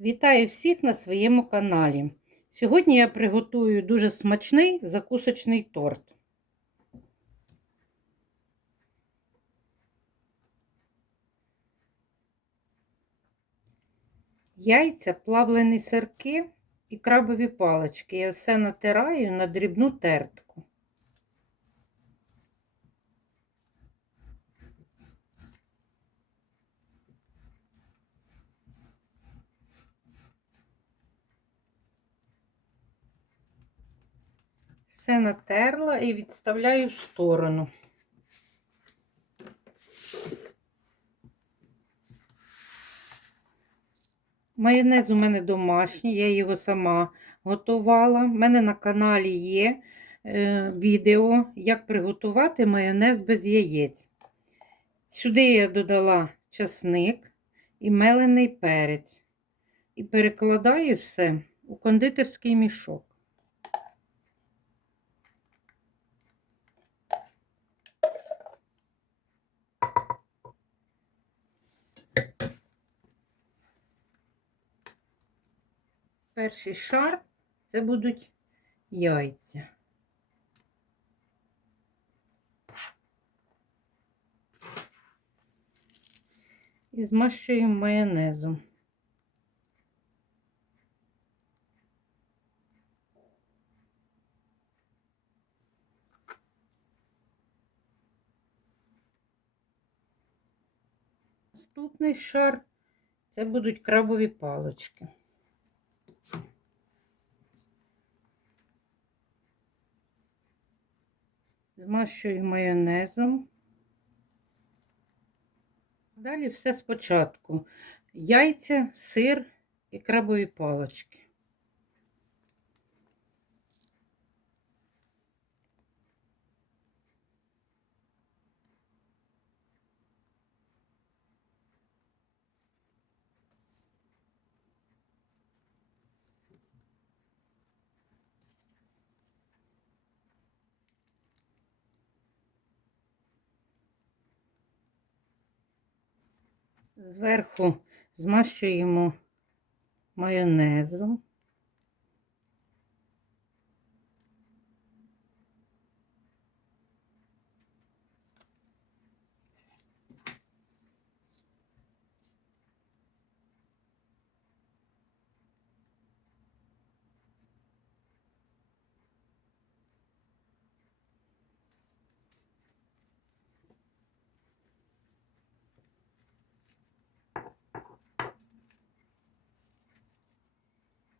Вітаю всіх на своєму каналі. Сьогодні я приготую дуже смачний закусочний торт. Яйця, плавлені сирки і крабові палички. Я все натираю на дрібну тертку. Все натерла і відставляю в сторону. Майонез у мене домашній, я його сама готувала. У мене на каналі є е, відео, як приготувати майонез без яєць. Сюди я додала часник і мелений перець. І перекладаю все у кондитерський мішок. Перший шар це будуть яйця. І змащуємо майонезом. Наступний шар це будуть крабові палички. Змащую майонезом. Далі все спочатку. Яйця, сир і крабові палочки. Зверху змащуємо майонезом.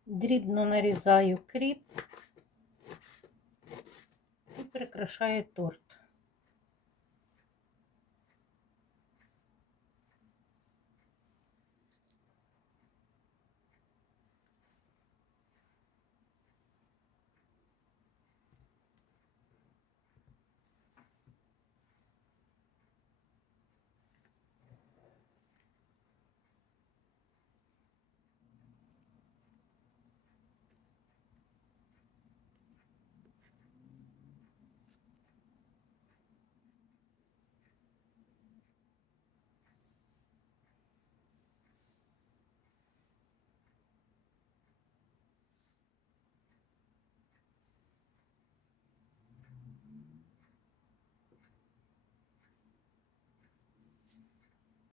Дрібно нарізаю кріп і прикрашаю торт.